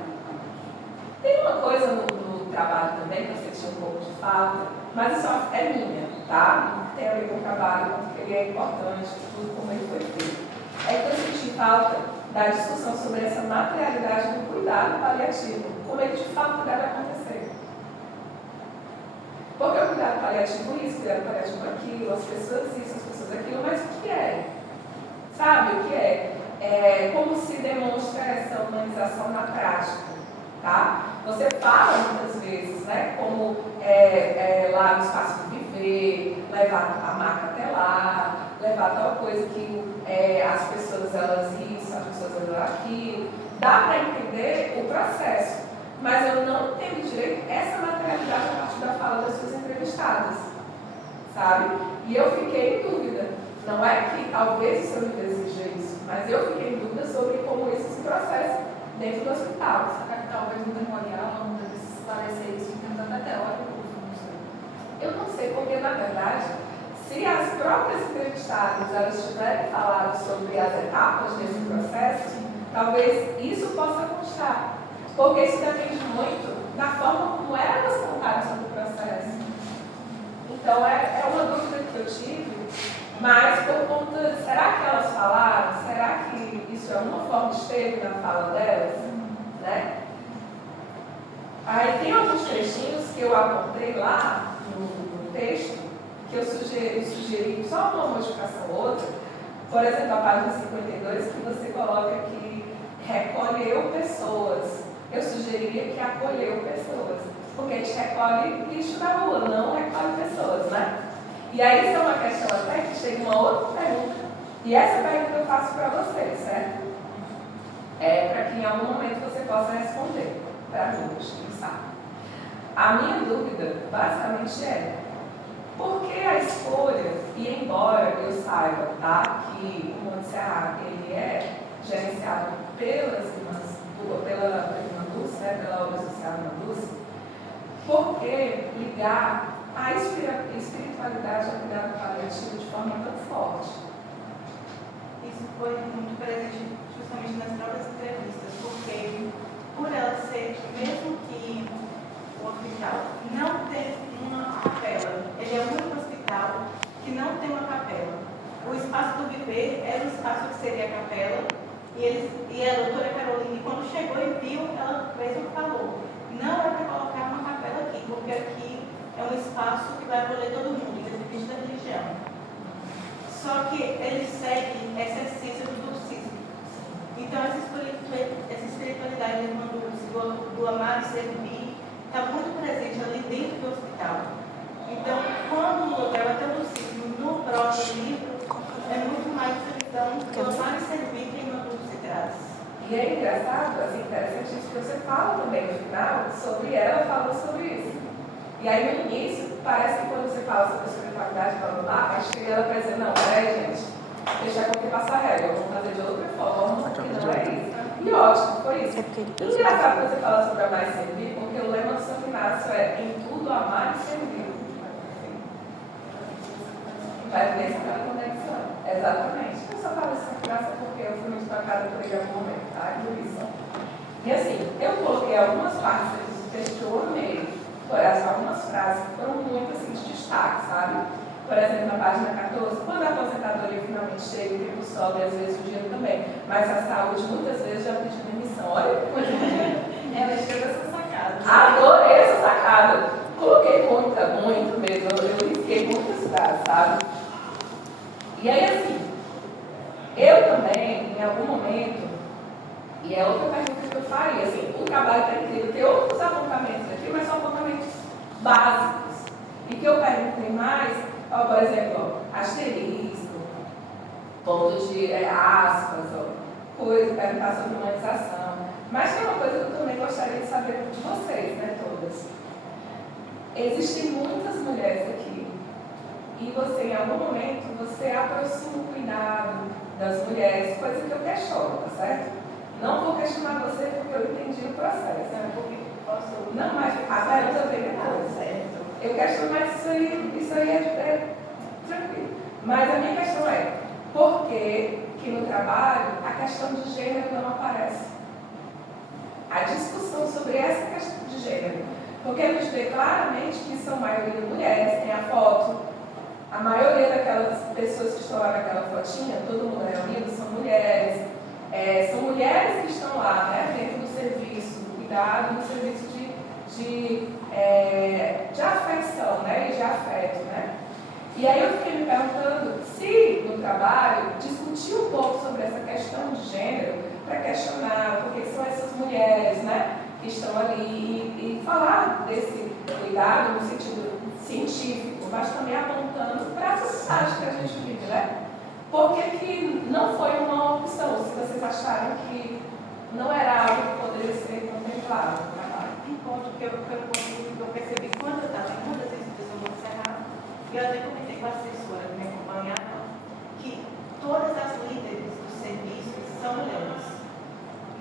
Tem uma coisa no trabalho também, que eu senti um pouco de falta, mas isso é minha, tá? Não tem a ver com o trabalho, quanto ele é importante, tudo como ele foi feito. É que eu senti falta da discussão sobre essa materialidade do cuidado paliativo, como ele de fato deve acontecer. Porque o cuidado paliativo isso, o cuidado paliativo aquilo, as pessoas isso, as pessoas aquilo, mas o que é? Sabe o que é? Como se demonstra essa humanização na prática, tá? Você fala muitas vezes, né? Como lá no espaço do viver, levar a marca até lá, levar tal coisa que as pessoas elas isso, as pessoas elas aquilo. Dá para entender o processo, mas eu não tenho direito a essa materialidade a partir da fala das suas entrevistadas, sabe? E eu fiquei em dúvida. Não é que talvez o seu livro exija isso, mas eu fiquei em dúvida sobre como isso se processa dentro do hospital. Talvez no memorial não deve se esclarecer isso em termos até teóricos, não sei. Eu não sei, porque na verdade, se as próprias entrevistadas elas tiverem falado sobre as etapas desse processo, talvez isso possa constar, porque isso depende muito da forma como elas contaram sobre o processo. Então é uma dúvida que eu tive, mas por conta, será que elas falaram? Será que isso é uma forma de esteve na fala delas? Né? Aí tem alguns trechinhos que eu apontei lá no texto, que eu sugeri só uma modificação ou outra. Por exemplo, a página 52, que você coloca que recolheu pessoas. Eu sugeriria que acolheu pessoas. porque a gente recolhe lixo da rua, não recolhe pessoas, né? E aí isso é uma questão até que chega uma outra pergunta, e essa pergunta eu faço para vocês, certo? Para que em algum momento você possa responder para mim, quem sabe. A minha dúvida, basicamente, é por que a escolha, e embora eu saiba, tá, que o Monte Serra, ele é gerenciado pelas irmãs, pela irmã Dulce, né, pela obra social irmã Dulce, por que ligar a espiritualidade ao cuidado paliativo de forma tão forte? Isso foi muito presente justamente nas próprias entrevistas, porque por ela ser, mesmo que o hospital não tem uma capela, ele é o único hospital que não tem uma capela. O espaço do viver era o espaço que seria a capela, e a doutora Caroline, quando chegou e viu, ela mesma falou, não é para colocar uma capela aqui, porque aqui é um espaço que vai acolher todo mundo, independente da religião. Só que ele segue essa essência do dulcismo. Então, essa espiritualidade da irmã Dulce, do amar e servir, está muito presente ali dentro do hospital. Então, quando eu trago até o dulcismo no próprio livro, é muito mais essa visão do amar e servir que a irmã Dulce traz. E é engraçado, assim, interessante isso que você fala também no final, sobre ela falando sobre isso. E aí no início, parece que quando você fala sobre a espiritualidade, aí chega ela para dizer, não, peraí gente, deixa a conta passar a regra, vamos fazer de outra forma, que não é isso. E ótimo, foi isso. Engraçado quando você fala sobre amar e servir, porque o lema do Santo Inácio é em tudo amar e servir. Vai ver essa conexão. Exatamente. Eu só falo isso com graça porque eu fui muito tocada por ele em algum momento, tá? Por isso. E assim, eu coloquei algumas partes do texto que eu amei. Algumas frases que foram muito assim, de destaque, sabe? Por exemplo, na página 14, quando a aposentadoria finalmente chega, o tempo sobe, às vezes o dinheiro também, mas a saúde muitas vezes já pediu demissão. Olha que coisa bonita. Ela escreveu essa sacada. Adorei essa sacada. Coloquei muito mesmo. Eu risquei muitas frases, sabe? E aí, assim, eu também, em algum momento, e é outra pergunta que eu faria, assim, o trabalho está incrível, tem outros apontamentos aqui, mas são apontamentos básicos. E que eu perguntei mais, ó, por exemplo, ó, asterisco, ponto de aspas, ó, coisa, perguntar sobre humanização. Mas tem uma coisa que eu também gostaria de saber de vocês, né, todas. Existem muitas mulheres aqui, e você, em algum momento, você aproxima o cuidado das mulheres, coisa que eu questiono, tá certo? Não vou questionar você porque eu entendi o processo. Não, mas a pergunta vem depois. Certo. Eu questiono, mas isso aí é tranquilo. Mas a minha questão é, por que no trabalho a questão de gênero não aparece? A discussão sobre essa questão de gênero. Porque a gente vê claramente que são maioria mulheres, tem a foto. A maioria daquelas pessoas que estão lá naquela fotinha, todo mundo reunido, são mulheres. São mulheres que estão lá, né, dentro do serviço, do cuidado, no serviço de afeição, né, e de afeto, né. E aí eu fiquei me perguntando se no trabalho discutir um pouco sobre essa questão de gênero para questionar por que são essas mulheres, né, que estão ali e falar desse cuidado no sentido científico, mas também apontando para a sociedade que a gente vive, né? Por que não foi uma opção, se vocês acharam que não era algo que poderia ser contemplado no trabalho? Um ponto que eu percebi quando eu estava em uma das visitas do Monte Serra, e eu até comentei com a assessora que me acompanhava, que todas as líderes dos serviços são mulheres.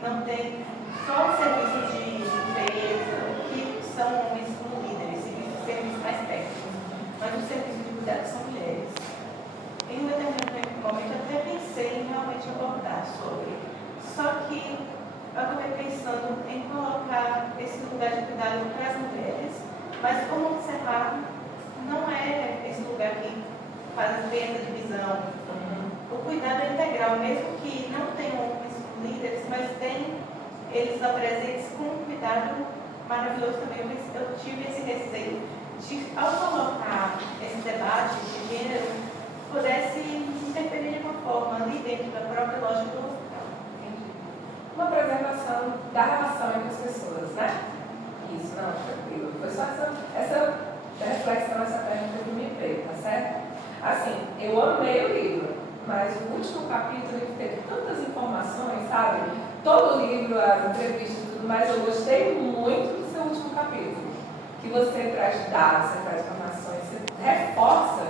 Não tem só o serviço de limpeza, que são homens como líderes, serviços mais técnicos, mas os serviços de cuidado são mulheres. Em um determinado momento eu até pensei em realmente abordar sobre. Só que eu acabei pensando em colocar esse lugar de cuidado para as mulheres, mas como observar, não é esse lugar que faz bem essa divisão. O cuidado é integral, mesmo que não tenham homens líderes, mas tem eles lá presentes com um cuidado maravilhoso também. Eu tive esse receio de, ao colocar esse debate de gênero, pudesse interferir de uma forma ali dentro da própria lógica do hospital. Uma preservação da relação entre as pessoas, né? Isso, não, tranquilo. Foi só essa reflexão, essa pergunta que me veio, tá certo? Assim, eu amei o livro, mas o último capítulo ele teve tantas informações, sabe? Todo o livro, as entrevistas e tudo mais, eu gostei muito do seu último capítulo. Que você traz dados, você traz informações, você reforça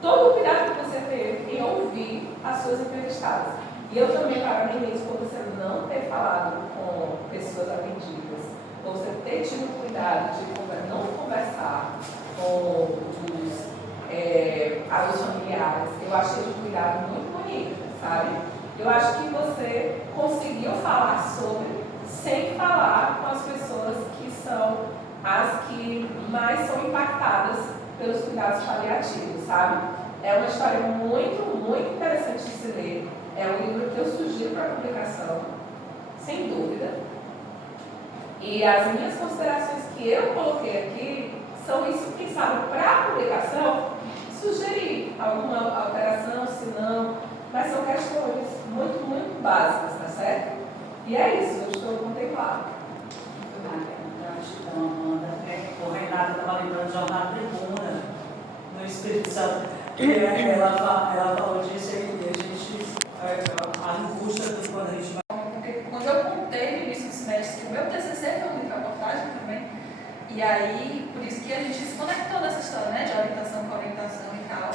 todo o cuidado que você teve em ouvir as suas entrevistadas. E eu também parabenizo por você não ter falado com pessoas atendidas, por você ter tido cuidado de não conversar com os familiares. Eu achei de um cuidado muito bonito, sabe? Eu acho que você conseguiu falar sobre, sem falar com as pessoas que são as que mais são impactadas pelos cuidados paliativos, sabe? É uma história muito, muito interessante de se ler. É um livro que eu sugiro para publicação, sem dúvida. E as minhas considerações que eu coloquei aqui são isso, quem sabe, para a publicação, sugerir alguma alteração, se não, mas são questões muito, muito básicas, tá certo? E é isso, eu estou contemplada. Gratidão, Amanda. O Renato estava lembrando do Jornal Tribuna, no Espírito Santo. Ela falou disso e a gente, a angústia do quando a gente vai. Porque quando eu contei no início do semestre que o meu TCC foi um livro de reportagem também, e aí, por isso que a gente se conectou nessa história, né, de orientação com orientação e tal,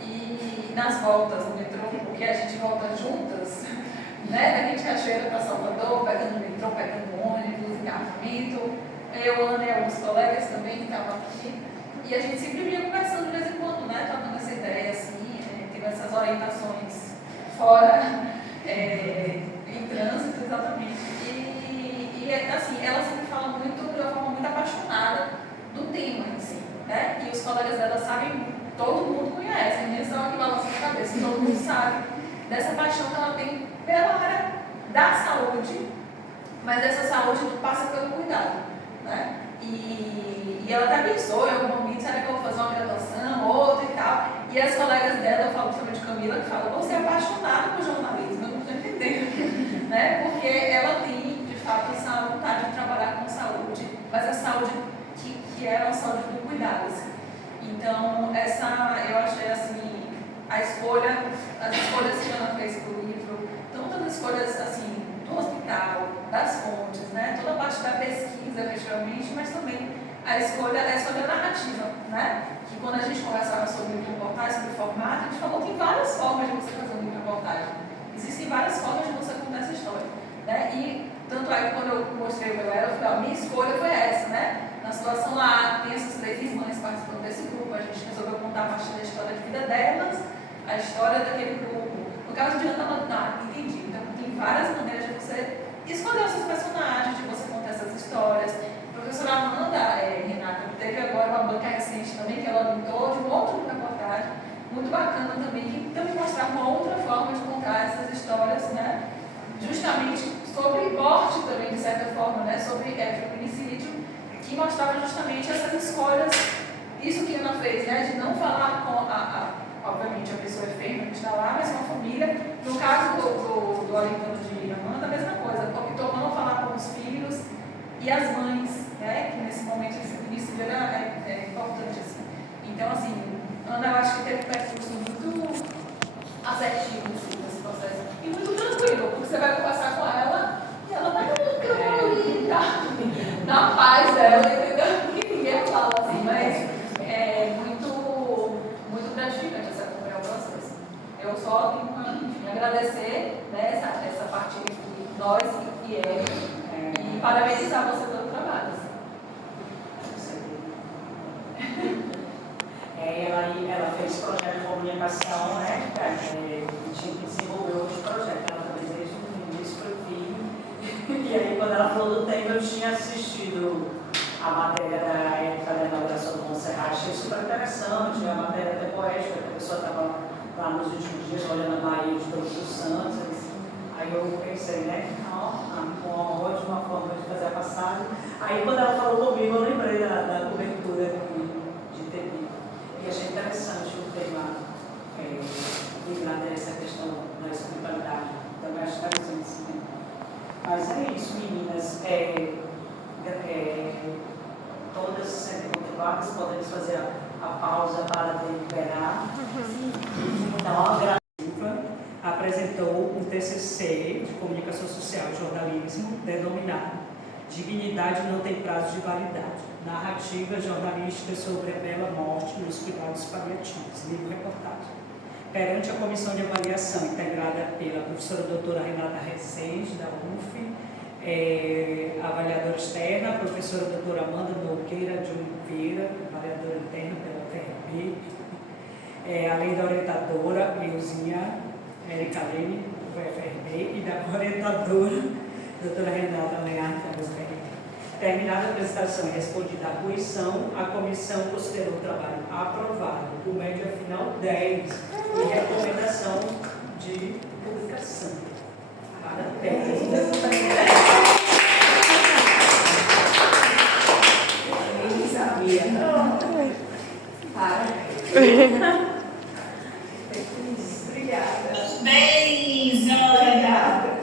e nas voltas no metrô, porque a gente volta juntas, né, da Rede Cachoeira para Salvador, pegando o metrô, pegando o ônibus, engarrafamento, eu, Ana e alguns colegas também que estavam aqui, e a gente sempre vinha conversando de vez em quando, né, trocando essa ideia, assim, tendo essas orientações fora, em trânsito, exatamente. E assim, ela sempre fala muito, de uma forma muito apaixonada do tema em si, né? E os colegas dela sabem, todo mundo conhece, nem só que balança a cabeça, todo mundo sabe dessa paixão que ela tem pela área da saúde, mas essa saúde que passa pelo cuidado, né? E ela até pensou em algum momento, será que eu vou fazer uma graduação, outra e tal, e as colegas dela, eu falo principalmente de Camila, que fala, você é apaixonada por jornalismo, eu não estou entendendo, né? Porque ela tem, de fato, essa vontade de trabalhar com saúde, mas a saúde que é a saúde do cuidado, assim. Então, eu achei, assim, as escolhas que a Ana fez para o livro, tanto as escolhas, assim, do hospital, das fontes, né? Toda a parte da pesquisa, efetivamente, mas também a escolha narrativa, né? Que quando a gente conversava sobre reportagem, sobre formato, a gente falou que tem várias formas de você fazer uma reportagem. Existem várias formas de você contar essa história, né? E tanto é que quando eu mostrei o meu eu falei, a minha escolha foi essa, né? Na situação lá, tem essas 3 irmãs participando desse grupo, a gente resolveu contar a partir da história de vida delas, a história daquele grupo. No caso de Ana, entendi. Então, tem várias maneiras de você escolher os seus personagens, de você contar essas histórias. A professora Amanda, Renata, teve agora uma banca recente também, que ela orientou de um outro reportagem, muito bacana também, que também mostrava uma outra forma de contar essas histórias, né? Justamente sobre morte também, de certa forma, né? Sobre feminicídio, que mostrava justamente essas escolhas, isso que a Ana fez, né? De não falar com obviamente a pessoa enferma que está lá, mas com a família. No caso do orientador de Amanda, a mesma coisa, optou por não falar com os filhos e as mães, né? Que nesse momento esse feminicídio é importante, assim. Então, assim, Ana, eu acho que teve um percurso muito assertivo nesse processo. E muito tranquilo, porque você vai conversar com ela e ela vai na paz dela, entendeu? Porque ninguém fala assim, mas é muito, muito gratificante acompanhar o processo. Eu só tenho que agradecer, né, essa partilha entre nós e ela, e parabenizar você pelo trabalho. Ela fez projeto de comunicação, né? E tinha que desenvolver outro projeto. Ela também desde o início foi filho. E aí, quando ela falou do tema, eu tinha assistido a matéria da época da inauguração do Montserrat. Achei super interessante, a matéria até poética, que a pessoa estava lá nos últimos dias olhando a Bahia de Todos os Santos. Aí eu pensei, né? Uma ótima forma de fazer a passagem. Aí, quando ela falou comigo, eu lembrei da cobertura de TPI. E achei interessante o tema ligado a essa questão da espiritualidade. Também acho interessante esse tema. Mas é isso, meninas. todas se sentem motivadas, podemos fazer a pausa para deliberar. Então, a Graça Silva apresentou um TCC de Comunicação Social e Jornalismo, denominado Dignidade Não Tem Prazo de Validade, narrativa jornalística sobre a bela morte nos cuidados paliativos, livro-reportagem. Perante a comissão de avaliação, integrada pela professora doutora Renata Rezende, da UF, avaliadora externa, a professora doutora Amanda Nogueira de Oliveira, avaliadora interna pela UFRB, além da orientadora Euzinha Érica Leme, do UFRB, e da orientadora doutora Renata Learte, da UFRB. Terminada a apresentação e respondida a correção, a comissão considerou o trabalho aprovado, por média final 10, e recomendação de publicação. Parabéns! Nem sabia. Parabéns! Obrigada. Beijo, obrigada.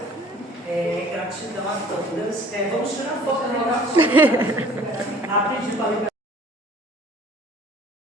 Gratidão a todas. Vamos tirar foto da Rapidinho para